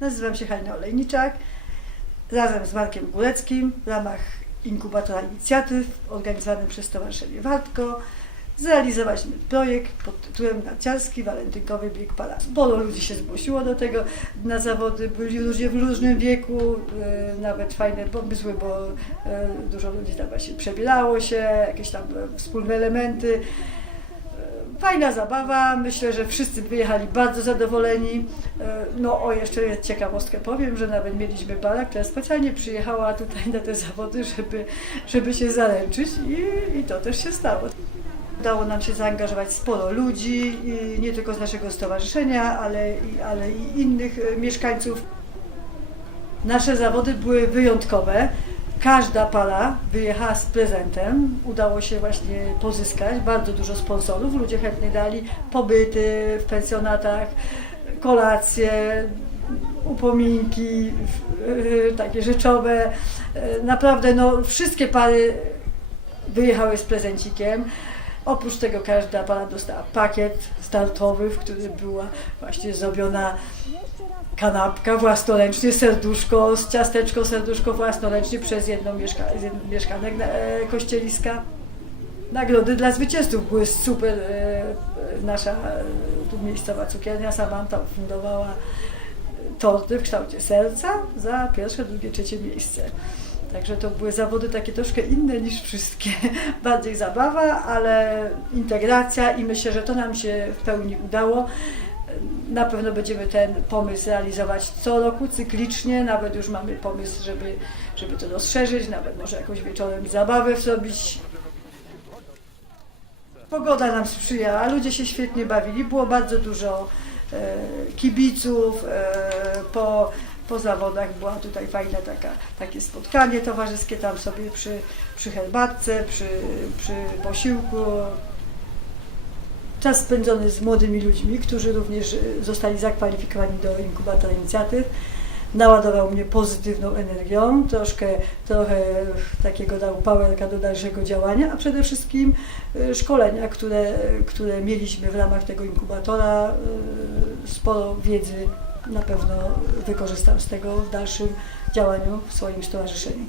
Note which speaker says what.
Speaker 1: Nazywam się Halina Olejniczak. Razem z Markiem Góreckim w ramach inkubatora inicjatyw organizowanym przez Stowarzyszenie Wartko zrealizowaliśmy projekt pod tytułem Narciarski Walentynkowy Bieg Pala. Sporo ludzi się zgłosiło do tego na zawody, byli ludzie w różnym wieku, e, nawet fajne pomysły, bo e, dużo ludzi tam właśnie przebierało się, jakieś tam wspólne elementy. Fajna zabawa, myślę, że wszyscy wyjechali bardzo zadowoleni. E, No o, jeszcze ciekawostkę powiem, że nawet mieliśmy bara, która specjalnie przyjechała tutaj na te zawody, żeby, żeby się zaręczyć i, i to też się stało. Udało nam się zaangażować sporo ludzi, nie tylko z naszego stowarzyszenia, ale, ale i innych e, mieszkańców. Nasze zawody były wyjątkowe. Każda para wyjechała z prezentem. Udało się właśnie pozyskać bardzo dużo sponsorów. Ludzie chętnie dali pobyty w pensjonatach, kolacje, upominki, w- takie rzeczowe. E, Naprawdę no, wszystkie pary wyjechały z prezencikiem. Oprócz tego każda para dostała pakiet startowy, w którym była właśnie zrobiona kanapka własnoręcznie, serduszko, z ciasteczko, serduszko własnoręcznie przez jedną mieszka, mieszkanek e, kościeliska. Nagrody dla zwycięzców były super. E, e, nasza tu miejscowa cukiernia Samanta fundowała torty w kształcie serca za pierwsze, drugie, trzecie miejsce. Także to były zawody takie troszkę inne niż wszystkie. Bardziej zabawa, ale integracja i myślę, że to nam się w pełni udało. Na pewno będziemy ten pomysł realizować co roku cyklicznie, nawet już mamy pomysł, żeby, żeby to rozszerzyć, nawet może jakąś wieczorem zabawę zrobić. Pogoda nam sprzyjała, ludzie się świetnie bawili, było bardzo dużo e, kibiców, e, po, po zawodach była tutaj fajne taka, takie spotkanie towarzyskie tam sobie przy, przy herbatce, przy, przy posiłku. Czas spędzony z młodymi ludźmi, którzy również zostali zakwalifikowani do inkubatora inicjatyw. Naładował mnie pozytywną energią, troszkę, trochę takiego dał powerka do dalszego działania, a przede wszystkim e, szkolenia, które, które mieliśmy w ramach tego inkubatora. e, Sporo wiedzy na pewno wykorzystam z tego w dalszym działaniu w swoim stowarzyszeniu.